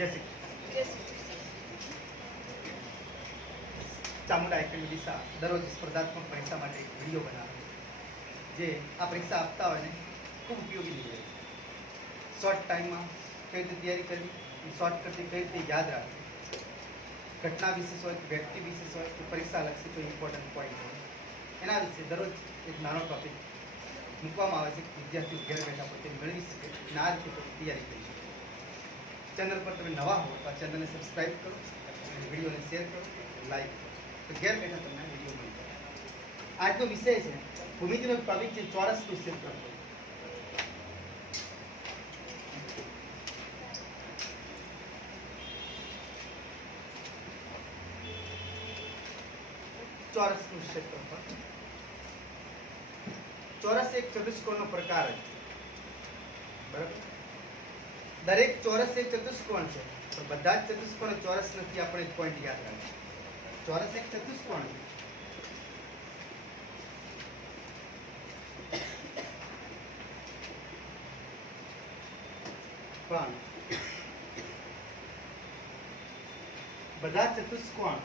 जय श्री ચામુંડા એકેડમી દિશા દરરોજ સ્પર્ધાત્મક પરીક્ષા માટે એક વિડીયો બનાવે જે આ પરીક્ષા આપતા હોય ને ખૂબ ઉપયોગી નીવડે. શોર્ટ ટાઈમમાં કઈ રીતે તૈયારી કરવી, શોર્ટકટથી કઈ રીતે યાદ રાખવી, ઘટના વિશેષ હોય, વ્યક્તિ વિશેષ હોય કે પરીક્ષાલક્ષી કોઈ ઇમ્પોર્ટન્ટ પોઈન્ટ હોય, એના વિશે દરરોજ એક નાનો ટોપિક મૂકવામાં આવે છે કે વિદ્યાર્થીઓ ઘેર બેઠા પોતે મેળવી શકે અને આ રીતે પોતે તૈયારી કરી શકે. ચેનલ પર તમે નવા હો તો આ ચેનલને સબસ્ક્રાઈબ કરો અને વિડીયોને શેર કરો, લાઈક કરો, તો ઘેર બેઠા તમને વિડીયો મળી જાય. આજનો વિષય છે ભૂમિતિનો ટોપિક છે ચોરસનું ક્ષેત્રફળ. ચોરસનું ક્ષેત્રફળ. ચોરસ એક ચતુષ્કોણનો પ્રકાર છે, બરાબર. દરેક ચોરસ એક ચતુષ્કોણ છે, પણ બધા જ ચતુષ્કોણ ચોરસ નથી. આપણે એક પોઈન્ટ યાદ રાખીએ, ચોરસ એક ચતુષ્કોણ છે, પણ બધા ચતુષ્કોણ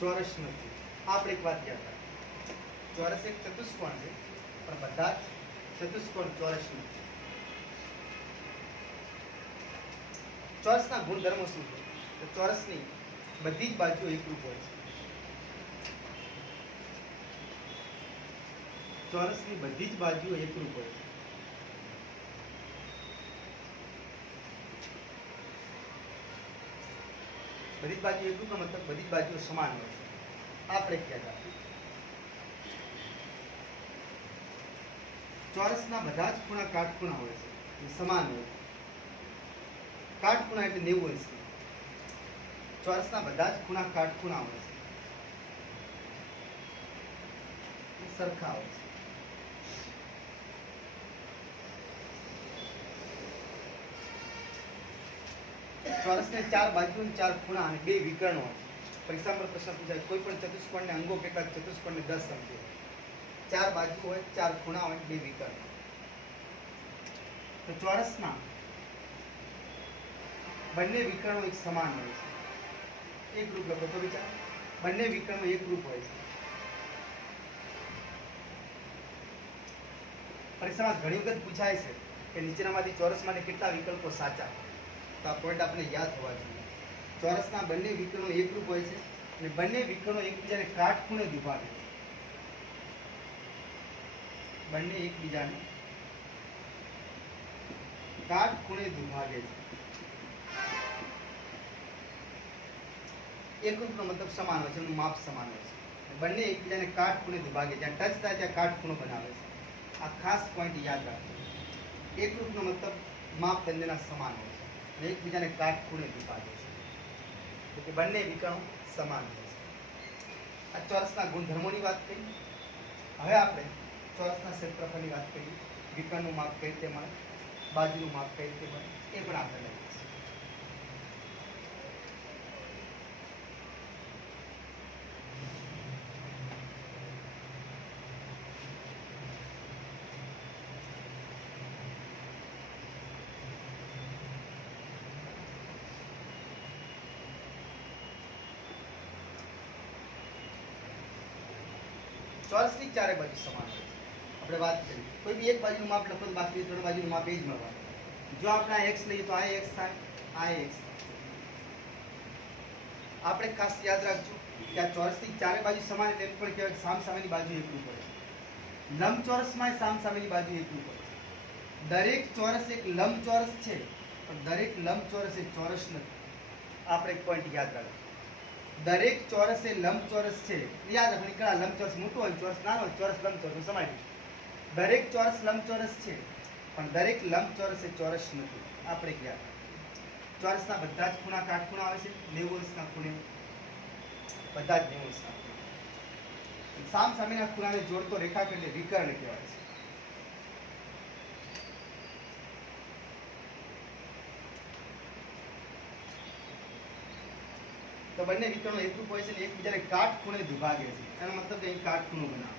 ચોરસ નથી. આપણે એક વાત યાદ રાખીએ, ચોરસ એક ચતુષ્કોણ છે, પણ બધા જ ચતુષ્કોણ ચોરસ નથી. ચોરસના ગુણધર્મો શું છે? તો ચોરસની બધી જ બાજુઓ એકરૂપ હોય છે. ચોરસની બધી જ બાજુઓ એકરૂપ હોય છે. બધી જ બાજુ એકરૂપ નો મતલબ બધી જ બાજુઓ સમાન હોય છે. આપણે યાદ રાખીએ, ચોરસના બધા જ ખૂણા કાટખૂણા હોય છે, એ સમાન હોય છે. કાટખૂણા એટલે 90 અંશ. ચોરસના બધા જ ખૂણા કાટખૂણા હોય છે, એ સરખા હોય છે. ચોરસને 4 બાજુ અને 4 ખૂણા અને 2 વિકર્ણો હોય છે. પરીક્ષામાં પ્રશ્ન પૂછાય કોઈ પણ ચતુષ્કોણને અંગો કેટલા? ચતુષ્કોણને 10 અંકો. 4 બાજુ હોય, 4 ખૂણા હોય, 2 વિકર્ણો. તો ચોરસના બંને વિકર્ણો એક સમાન હોય છે, એકરૂપ લખો તો વિચાર. બંને વિકર્ણો એકરૂપ હોય છે. પરીક્ષામાં ઘણી વખત પૂછાય છે કે નીચેનામાંથી ચોરસ માટે કેટલા વિકલ્પો સાચા? તો આ પોઈન્ટ આપણે યાદ હોવા જોઈએ. ચોરસના બંને વિકર્ણો એકરૂપ હોય છે અને બંને વિકર્ણો એકબીજાને કાટખૂણે દુભાગે છે. બંને એકબીજાને કાટખૂણે દુભાગે છે. એકરૂપનો મતલબ સમાન હોય છે, એનું માપ સમાન હોય છે. બંને એકબીજાને કાટખૂણે દુભાગે, જ્યાં ટચ થાય ત્યાં કાટખૂણો બનાવે છે. આ ખાસ પોઈન્ટ યાદ રાખો. એકરૂપનો મતલબ માપદંડના સમાન હોય છે અને એકબીજાને કાટખૂણે દુભાગે છે, એટલે બંને વિકર્ણો સમાન હોય છે. આ ચોરસના ગુણધર્મોની વાત કરી. હવે આપણે ચોરસના ક્ષેત્રફળની વાત કરીએ. વિકર્ણનું માપ કઈ રીતે મળે, બાજુનું માપ કઈ રીતે મળે, એ પણ આપણે લઈએ. ચોરસની ચારે બાજુ સમાન હોય છે. આપણે વાત કરી કોઈ બી એક બાજુનું માપ લખો તો બાકી 3 બાજુનું માપ એ જ મળવાનું. જો આપણે આ x લઈએ તો આ x થાય, આ x. આપણે ખાસ યાદ રાખજો કે આ ચોરસની ચારે બાજુ સમાન એટલે એમ પણ કહેવાય સામસામેની બાજુ એકરૂપ હોય છે. લંબચોરસમાં સામસામેની બાજુ એકરૂપ હોય છે. દરેક ચોરસ એક લંબચોરસ છે, પણ દરેક લંબચોરસ એ ચોરસ નથી. આપણે એક પોઈન્ટ યાદ રાખજો. દરેક ચોરસ એ લંબચોરસ છે. યાદ રાખો, નીકળા લંબચોરસ મોટો હોય, ચોરસ નાનો હોય, ચોરસ લંબચોરસ સમાન. દરેક ચોરસ લંબચોરસ છે, પણ દરેક લંબચોરસ એ ચોરસ નથી. આપણે યાદ રાખો. ચોરસના બધા જ ખૂણા કાટખૂણા આવે છે, 90 અંશના ખૂણે બધા જ 90 અંશના ખૂણા. સામસામેના ખૂણાને જોડતો રેખાખંડ એટલે વિકર્ણ કહેવાય છે. તો બંને વિકર્ણો એકરૂપ હોય છે અને એકબીજાને કાટખૂણે દુભાગે છે. એનો મતલબ કે અહીં કાટખૂણો બનાવો.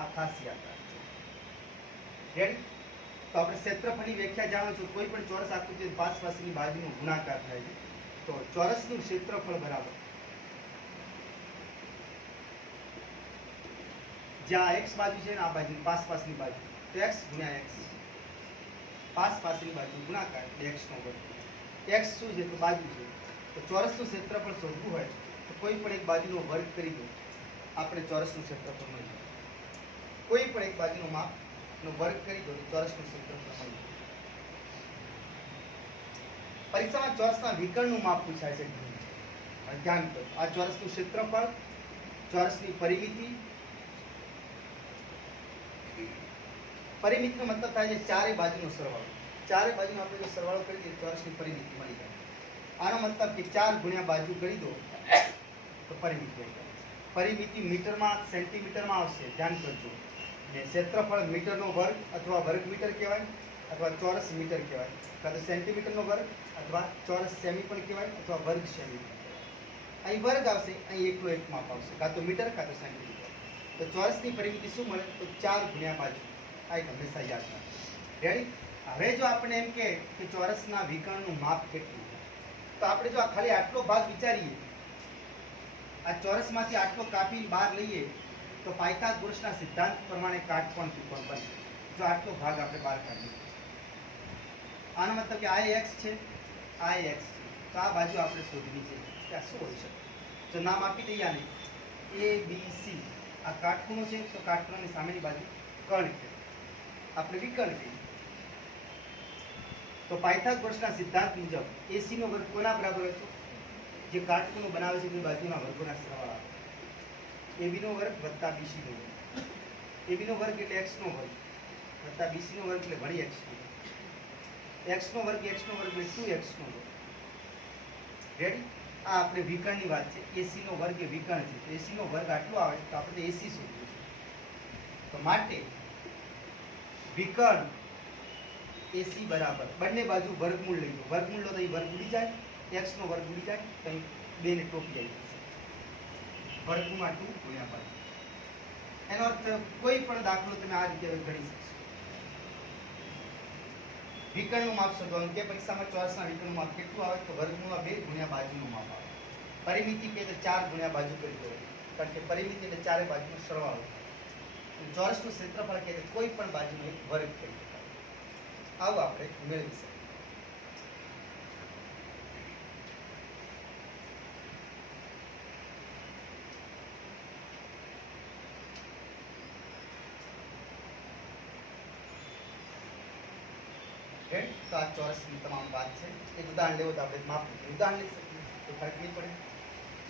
આ ખાસ યાદ રાખજો. રેડી? તો આપણે ક્ષેત્રફળની વ્યાખ્યા જાણો છો, કોઈ પણ ચોરસ આકૃતિ પાસની બાજુનો ગુણાકાર થાય છે, તો ચોરસનું ક્ષેત્રફળ બરાબર જ્યાં x બાજુ છે ને આ બાજુ પાસની બાજુ, તો x ગુણ્યા x, પાસની બાજુ ગુણાકાર x નો વર્ગ. x શું છે તો બાજુ છે, તો ચોરસનું ક્ષેત્રફળ શોધવું હોય તો કોઈ પણ એક બાજુનો વર્ગ કરી દો, આપણે ચોરસનું ક્ષેત્રફળ મળી જાય. કોઈ પણ એક બાજુનો માપનો વર્ગ કરી દો તો ચોરસનું ક્ષેત્રફળ મળી જાય. પરીક્ષામાં ચોરસના વિકર્ણનું માપ પૂછાય છે. ધ્યાન કરો, આ ચોરસનું ક્ષેત્રફળ, ચોરસની પરિમિતિ. પરિમિતિનો મતલબ થાય છે ચારે બાજુનો સરવાળો. ચારે બાજુનો આપણે જો સરવાળો કરી દઈએ ચોરસની પરિમિતિ મળી જાય. આનો મતલબ કે 4 ગુણ્યા બાજુ કરી દો તો પરિમિતિ મળી જાય. પરિમિતિ મીટરમાં સેન્ટીમીટરમાં આવશે, ધ્યાન કરજો. ને ક્ષેત્રફળ મીટરનો વર્ગ અથવા વર્ગ મીટર કહેવાય, અથવા ચોરસ મીટર કહેવાય, કાં તો સેન્ટીમીટરનો વર્ગ અથવા ચોરસ સેમી પણ કહેવાય, અથવા વર્ગ સેમી. અહીં વર્ગ આવશે, અહીં એકલો એક માપ આવશે, કાં તો મીટર કાં તો સેન્ટીમીટર. તો ચોરસની પરિમિતિ શું મળે તો 4 ગુણ્યા બાજુ. આ એક હંમેશા યાદ રાખો. રેડી? હવે જો આપણે એમ કે ચોરસના વિકર્ણનું માપ કેટલું, તો આપણે જો ખાલી આટલો ભાગ વિચારીએ, આ ચોરસમાંથી આટલો કાપીને બહાર લઈએ તો પાયથાગોરસના સિદ્ધાંત પ્રમાણે કાટકોણ ત્રિકોણ બને. જો આટલો ભાગ આપણે બહાર કાઢીએ, આનો મતલબ કે આ x છે, આ x છે, તો આ બાજુ આપણે શોધવી છે કે આ શું હોઈ શકે. જો નામ આપી દઈએ આને ABC, આ કાટખૂણો છે, તો કાટખૂણાની સામેની બાજુ કર્ણ છે, આપણે વિકર્ણ કહીએ. તો પાયથાગોરસના સિદ્ધાંત મુજબ AC નો વર્ગ કોના બરાબર હતો? જે કાટખૂણો બનાવે છે તે બાજુના વર્ગોના સરવાળા. AB નો વર્ગ વત્તા BC નો વર્ગ. AB નો વર્ગ એટલે x નો વર્ગ વત્તા BC નો વર્ગ એટલે વળી x નો વર્ગ. x નો વર્ગ એટલે 2x નો વર્ગ. રેડી? આ આપણે વિકર્ણની વાત છે. AC નો વર્ગ એ વિકર્ણ છે, તો AC નો વર્ગ આટલો આવે તો આપણે AC શોધવું છે. તો માટે વિકર્ણ AC બરાબર બંને બાજુ વર્ગમૂળ લઈ લો. વર્ગમૂળ લો તો અહીં વર્ગ ઉડી જાય, x નો વર્ગ ઉડી જાય, તો અહીં 2 ને ટોપી આવી જશે. વર્ગમાં 2 ગુણ્યા બાજુ. એનો અર્થ કોઈ પણ દાખલો તમે આ રીતે ગણી શકશો. વિકર્ણનું માપ શોધવાનું કે પરીક્ષામાં ચોરસના વિકર્ણનું માપ કેટલું આવે તો વર્ગમૂળમાં 2 ગુણ્યા બાજુનું માપ આવે. પરિમિતિ કે તો 4 ગુણ્યા બાજુ કરી દો, કારણ કે પરિમિતિ એટલે ચારે બાજુનો સરવાળો. ચોરસનું ક્ષેત્રફળ કે કોઈ પણ બાજુનો એક વર્ગ કરી શકાય. આવું આપણે મેળવી શકીએ. તો આ ચોરસની તમામ વાત છે. એક ઉદાહરણ લેવો તો આપણે માપ ઉદાહરણ લઈ શકીએ તો ફરક નહીં પડે.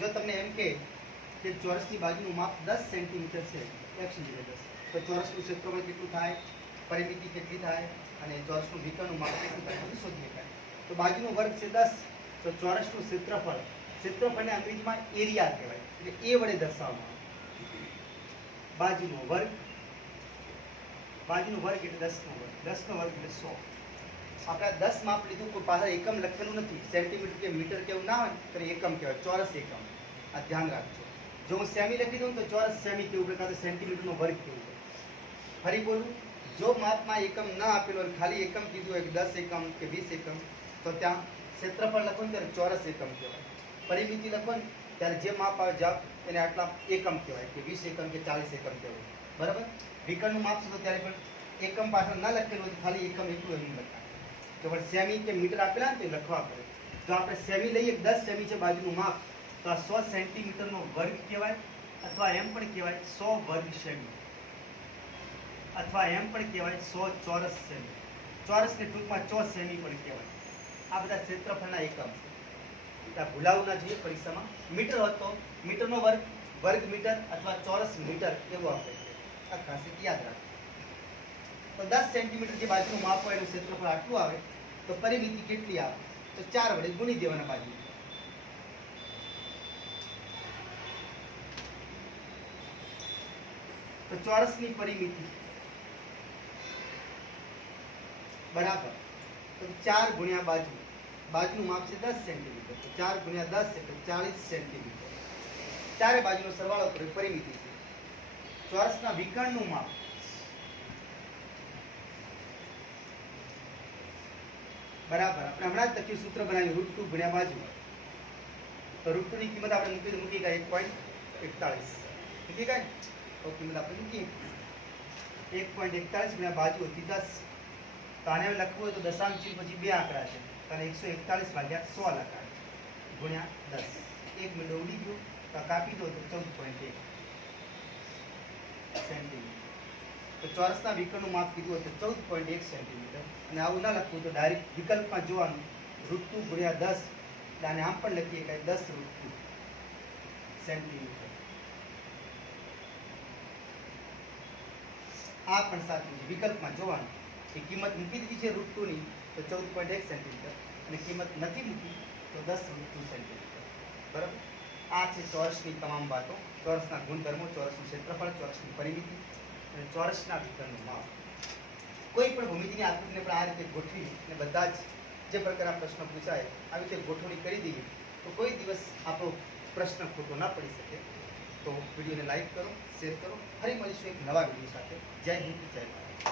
જો તમને એમ કે ચોરસની બાજુનું માપ 10 સેન્ટીમીટર છે, x = 10, તો ચોરસનું ક્ષેત્રફળ કેટલું થાય, પરિમિતિ કેટલી થાય અને ચોરસનું વિકર્ણનું માપ કેટલું થાય બધું શોધી શકાય. તો બાજુનો વર્ગ છે 10, તો ચોરસનું ક્ષેત્રફળને અંગ્રેજીમાં એરિયા કહેવાય, એટલે એ વડે દર્શાવવામાં આવે. બાજુનો વર્ગ એટલે 10 નો વર્ગ, 10 નો વર્ગ એટલે 100. આપણે 10 માપ લીધું, કોઈ પાછળ એકમ લખેલું નથી, સેન્ટીમીટર કે મીટર કે એવું ના હોય તો એકમ કહેવાય, ચોરસ એકમ. આ ધ્યાન રાખજો. જો હું સેમી લખી દઉં તો ચોરસ સેમી કેવું પડે, કાં તો સેન્ટીમીટરનો વર્ગ કેવું પડે. ફરી બોલું, જો માપમાં એકમ ન આપેલો હોય, ખાલી એકમ કીધું હોય કે 10 એકમ કે 20 એકમ, તો ત્યાં ક્ષેત્રફળ લખો ને ત્યારે ચોરસ એકમ કહેવાય. પરિમિતિ લખો ને ત્યારે જે માપ આવે જવાબ એને આટલા એકમ કહેવાય, કે 20 એકમ કે 40 એકમ કહેવાય. બરાબર? વિકર્ણનું માપ શોધો ત્યારે પણ એકમ પાછળ ના લખેલું હોય, ખાલી એકમ એટલું એમ લખાય. તો પણ સેમી કે મીટર આપેલા ને તે લખવા પડે. જો આપણે સેમી લઈએ, 10 સેમી છે બાજુનું માપ, તો આ 100 સેન્ટીમીટરનો વર્ગ કહેવાય, અથવા એમ પણ કહેવાય 100 વર્ગ સેમી, અથવા એમ પણ કહેવાય 100 ચોરસ સેમી. ચોરસને ટૂંકમાં 100 સેમી પણ કહેવાય. આ બધા ક્ષેત્રફળના એકમ છે. ત્યાં ભૂલાવું ના જોઈએ પરીક્ષામાં. મીટર હતો, મીટરનો વર્ગ વર્ગ મીટર અથવા ચોરસ મીટર એવું આપણે આ ખાસ યાદ રાખો. તો 10 સેન્ટીમીટર જે બાજુનું માપ હોય એનું ક્ષેત્રફળ આટલું આવે, તો પરિમિતિ કેટલી આવે તો 4 વડે ગુણી દેવાના બાજુ. તો ચોરસની પરિમિતિ બરાબર, તો 4 ગુણ્યા બાજુ, બાજુનું માપ છે 10 સેન્ટીમીટર, તો 4 ગુણ્યા 10 એટલે 40 સેન્ટીમીટર. ચારે બાજુનો સરવાળો કર્યો પરિમિતિ છે. ચોરસના વિકર્ણનું માપ બરાબર આપણે હમણાં જ લખ્યું સૂત્ર બનાવ્યું √2 ગુણ્યા બાજુ તો √2 ની કિંમત આપણે મૂકી ગયા 1.41 મૂકી ગયા તો કિંમત આપણે મૂકીએ 1.41 ગુણ્યા બાજુ હતી 10 તો આને લખવું હોય તો દશાંશ ચિહ્ન પછી બે આંકડા છે અને 141 ભાગ્યા 100 લખાય ગુણ્યા 10 એક મિનિટ ઉડી ગયું તો કાપી દો તો 14.1 સેન્ટીમીટર તો ચોરસના વિકર્ણનું માપ કીધું હતું 14.1 સેન્ટીમીટર અને આવું ના લખવું તો ડાયરેક્ટ વિકલ્પમાં જોવાનું √2 ગુણ્યા 10 એટલે આને આમ પણ લખીએ કે 10 √2 સેન્ટીમીટર આ પણ સાચું છે વિકલ્પમાં જોવાનું કે કિંમત મૂકી દીધી છે √2 ની તો 14.1 સેન્ટીમીટર અને કિંમત નથી મૂકી તો 10 √2 સેન્ટીમીટર બરાબર આ છે ચોરસની તમામ વાતો ચોરસના ગુણધર્મો ચોરસનું ક્ષેત્રફળ ચોરસની પરિમિતિ અને ચોરસના વિકર્ણનું માપ કોઈ પણ ભૂમિતિની આકૃતિને પણ આ રીતે ગોઠવી અને બધા જ જે પ્રકારના પ્રશ્નો પૂછાય આવી રીતે ગોઠવણી કરી દઈએ તો કોઈ દિવસ આપણો પ્રશ્ન ખોટો ના પડી શકે તો વિડીયોને લાઈક કરો શેર કરો ફરી મળીશું એક નવા વિડીયો સાથે જય હિન્દ જય ભારત